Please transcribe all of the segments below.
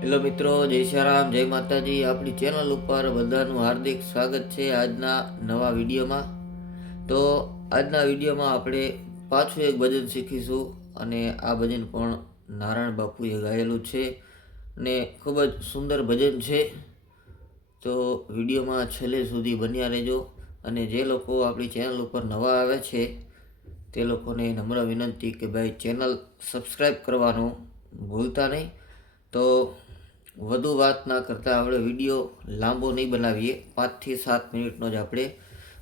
Hello મિત્રો, જય શ્યારામ, જય માતાજી. આપણી ચેનલ ઉપર બધાનું હાર્દિક સ્વાગત છે આજના નવા વિડીયોમાં. તો આજના વિડીયોમાં આપણે પાછું એક ભજન શીખીશું અને આ ભજન પણ નારાયણ બાપુએ ગાયેલું છે ને ખૂબ જ સુંદર ભજન છે. તો વિડીયોમાં છેલ્લે સુધી બન્યા રહેજો અને જે લોકો આપણી ચેનલ ઉપર નવા આવે છે, તે લોકોને નમ્ર વિનંતી કે ભાઈ ચેનલ સબસ્ક્રાઈબ કરવાનું ભૂલતા નહીં. તો વધુ વાત ના કરતાં આપણે વીડિયો લાંબો નહીં બનાવીએ. પાંચથી સાત મિનિટનો જ આપણે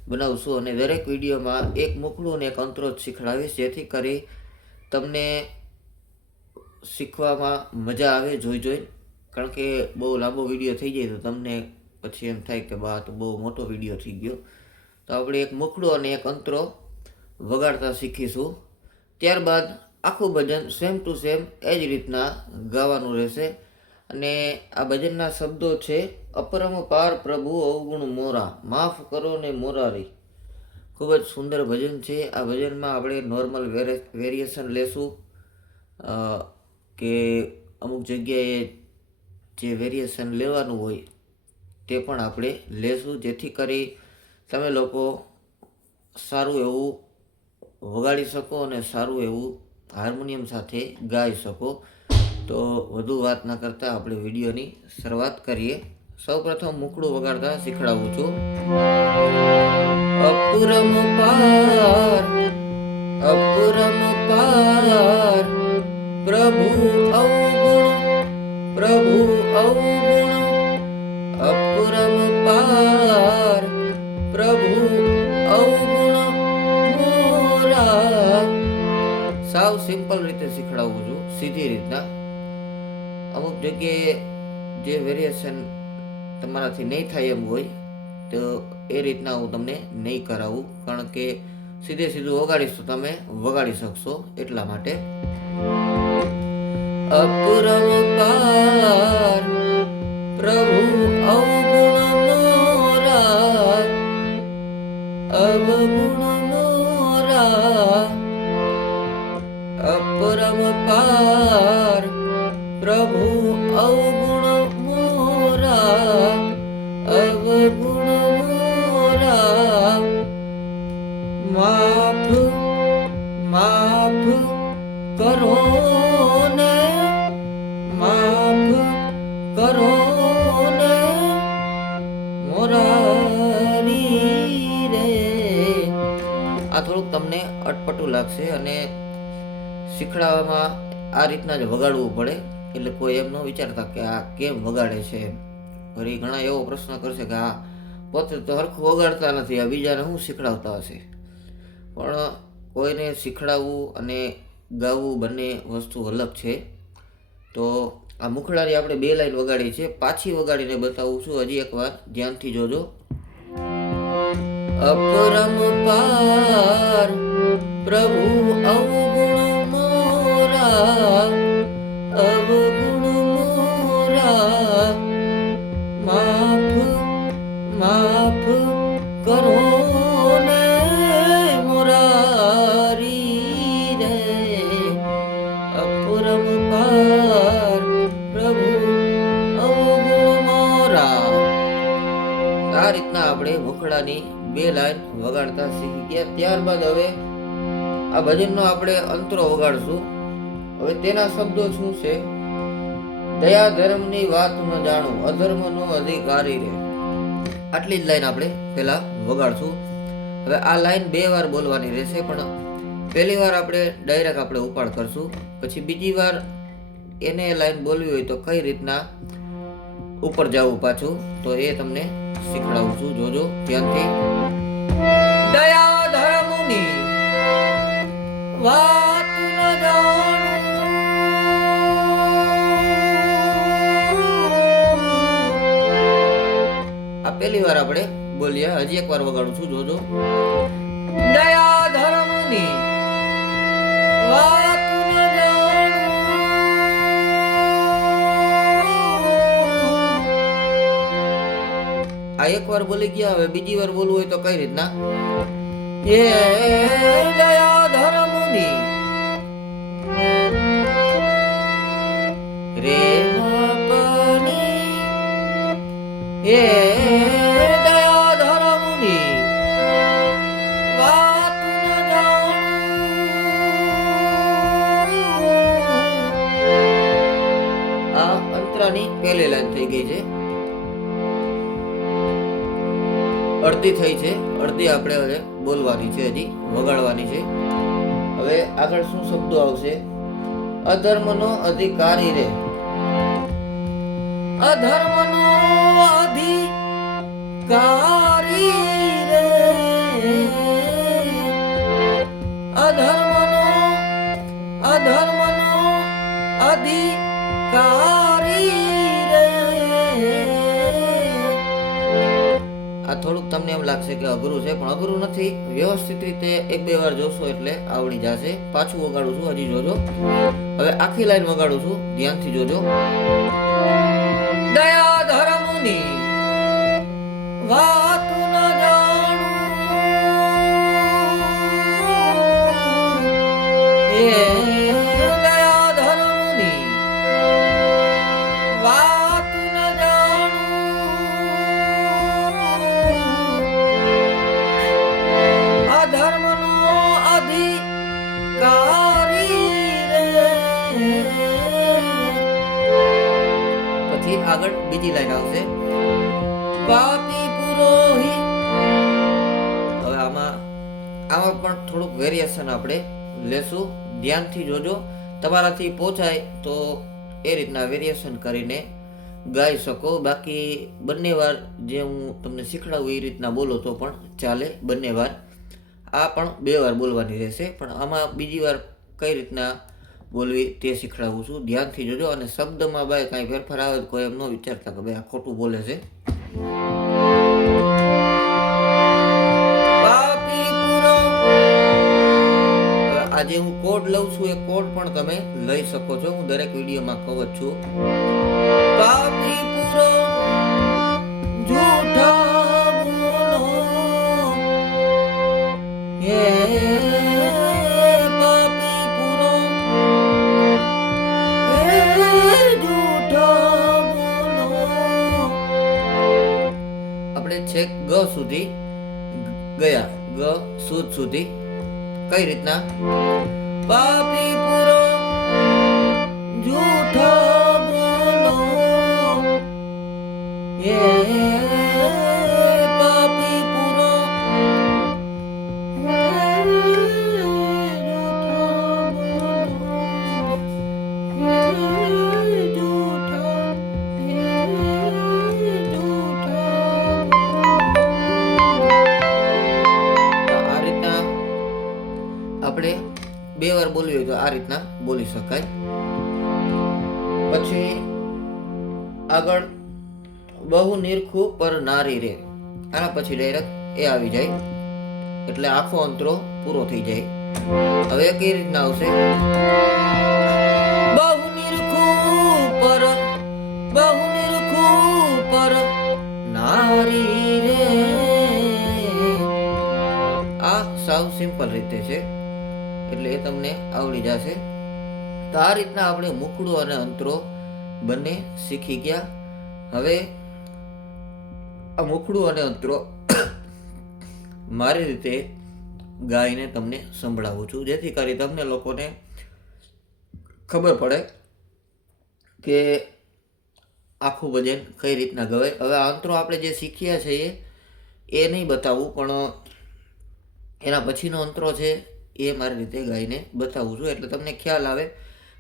બનાવશું અને દરેક વિડીયોમાં એક મોકળું અને એક અંતરો જ શીખડાવીશ જેથી કરી તમને શીખવામાં મજા આવે જોઈ જોઈ. કારણ કે બહુ લાંબો વીડિયો થઈ જાય તો તમને પછી એમ થાય કે બા તો બહુ મોટો વીડિયો થઈ ગયો. તો આપણે એક મોકળો અને એક અંતરો વગાડતા શીખીશું. ત્યારબાદ આખું ભજન સેમ ટુ સેમ એ જ રીતના ગાવાનું રહેશે. અને આ ભજનના શબ્દો છે, અપરમ પાર પ્રભુ અવગુણ મોરા, માફ કરો ને મોરારી. ખૂબ જ સુંદર ભજન છે. આ ભજનમાં આપણે નોર્મલ વેરિએશન લેશું. કે અમુક જગ્યાએ જે વેરિએશન લેવાનું હોય તે પણ આપણે લેશું. જેથી કરી તમે લોકો સારું એવું વગાડી શકો અને સારું એવું હાર્મોનિયમ સાથે ગાઈ શકો. તો વધુ વાત ન કરતાં આપણે વિડીયોની શરૂઆત કરીએ. સૌપ્રથમ મુકડું વગાડતા શીખડાવું છું. અપુરમ પાર અપુરમ પાર, પ્રભુ અવગુણ પ્રભુ અવગુણ. અપુરમ પાર, પ્રભુ અવગુણ, મોરા. સાવ સિમ્પલ રીતે શીખડાવું છું, સીધી રીતના. અમુક જગ્યાએ જે વેરિએશન તમારાથી નહીં થાય એમ હોય, તો એ રીતના હું તમને નહીં કરાવું. કારણ કે સીધે સીધું વગાડીશ તો તમે વગાડી શકશો એટલા માટે. અપુરમ પાર પ્રભુ અવગુણ મોરા અવગુણ મોરા અપરમ પાર પ્રભુ, અવગુણ મોરા અવગુણ મોરા. માફ માફ કરો ને, માફ કરો ને, મોરારી રે. આ થોડુંક તમને અટપટું લાગશે અને શીખડાવવામાં આ રીતના જ વગાડવું પડે. એટલે કોઈ એમ ન વિચારતા કે આ કેમ વગાડે છે એમ. ઘણા એવો પ્રશ્ન કરશે કે આ પોતે તો હરખું વગાડતા નથી, આ બીજાને શું શીખડાવતા હશે? પણ કોઈને શીખડાવવું અને ગાવું બંને વસ્તુ અલગ છે. તો આ મુખડાની આપણે બે લાઈન વગાડી છે. પાછી વગાડીને બતાવું છું. હજી એકવાર ધ્યાનથી જોજો. અપરમ પાર પ્રભુ અવગુણ મોરા અવગુણ મોરા માફ માફ કરો ને અપરમ પાર મોરા આ રીતના આપણે મુખડાની બે લાઈન વગાડતા શીખી ત્યારબાદ હવે આ ભજનનો આપણે અંતરો વગાડશું. હવે તેના શબ્દો શું છે? દયા ધર્મની વાત ન જાણો, અધર્મનો અધિકારી રે આટલી જ લાઈન આપણે પહેલા વગાડશું. હવે આ લાઈન બે વાર બોલવાની રહેશે, પણ પહેલી વાર આપણે ડાયરેક્ટ આપણે ઉપાડ કરશું. પછી બીજી વાર એને લાઈન બોલવી હોય તો કઈ રીતના ઉપર જવું પાછું, તો એ તમને શીખડાવું છું જોજો, ધ્યાનથી. વાર આપણે બોલીએ. હજી એક વાર વગાડું છું. જોજો. દયા ધર્મની વાત આ એક વાર બોલી ગયા હવે. બીજી વાર બોલવું હોય તો કઈ રીતના? એ દયા ધર્મની રે. મ થઈ ગઈ છે. અડધી થઈ છે. અડધી આપણે હવે બોલવાની છે હજી, વગાડવાની છે. હવે આગળ શું શબ્દો આવશે? અધર્મનો અધિકારી રે. અધર્મનો અધિકારી રે. અધર્મનો અધર્મનો અધિકારી આ થોડુંક તમને એમ લાગશે કે અઘરું છે, પણ અઘરું નથી. વ્યવસ્થિત રીતે એક બે વાર જોશો એટલે આવડી જશે. પાછું વગાડું છું, હજી જોજો. હવે આખી લાઈન વગાડું છું, ધ્યાનથી જોજો. દયા ધર્મની વાત બીજી લાઈન આવશે પાપી પુરોહિત. હવે આમાં આમાં પણ થોડુંક વેરિએશન આપણે લેશું. ધ્યાનથી જોજો. તમારાથી પહોંચાય તો એ રીતના વેરિએશન કરીને ગાઈ શકો. બાકી બંને વાર જે હું તમને શીખડાવું એ રીતના બોલો તો પણ ચાલે બંને વાર. આ પણ બે વાર બોલવાની રહેશે. પણ આમાં બીજી વાર કઈ રીતના બોલવી તે શીખડાવું છું. ધ્યાનથી જોજો અને શબ્દમાં ભાઈ કાંઈ ફેરફાર આવે તો કોઈ એમ ન વિચારતા કે ભાઈ આ ખોટું બોલે છે. આજે હું કોડ લઉં છું. એ કોડ પણ તમે લઈ શકો છો. હું દરેક વિડીયોમાં કહું છું. સુદ સુધી? કઈ રીતના? પાપી પૂરો જૂઠો બોલો. એ આ રીતના બોલી શકાય. પછી આગળ બહુ નિરખું પર નારી રે. આના પછી ડાયરેક્ટ એ આવી જાય. એટલે આખો અંતરો પૂરો થઈ જાય. હવે કઈ રીતના આવશે? બહુ નિરખું પર, બહુ નિરખું પર નારી રે. આ સાવ સિમ્પલ રીતે છે. એટલે એ તમને આવડી જશે. તો આ રીતના આપણે મુખડું અને અંતરો બંને શીખી ગયા. હવે આ મુખડું અને અંતરો મારી રીતે ગાઈને તમને સંભળાવું છું. જેથી કરી તમને લોકોને ખબર પડે કે આખું ભજન કઈ રીતના ગવાય. હવે આ અંતરો આપણે જે શીખ્યા છીએ એ નહીં બતાવવું પણ એના પછીનો અંતરો છે એ મારી રીતે ગાઈને બતાવું છું. એટલે તમને ખ્યાલ આવે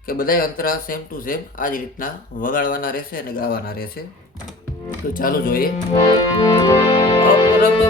કે બધા અંતરા સેમ ટુ સેમ આ જ રીતના વગાડવાના રહેશે અને ગાવાના રહેશે. તો ચાલો જોઈએ. પ્રભુ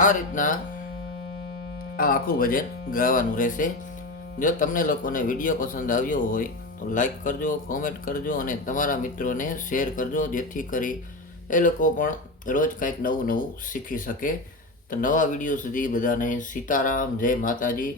આ રીતના આ આખું ભજન ગાવાનું રહેશે. જો તમને લોકોને વીડિયો પસંદ આવ્યો હોય, તો લાઈક કરજો કોમેન્ટ કરજો અને તમારા મિત્રોને શેર કરજો, જેથી કરી એ લોકો પણ રોજ કંઈક નવું નવું શીખી શકે. તો નવા વીડિયો સુધી બધાને સીતારામ, જય માતાજી.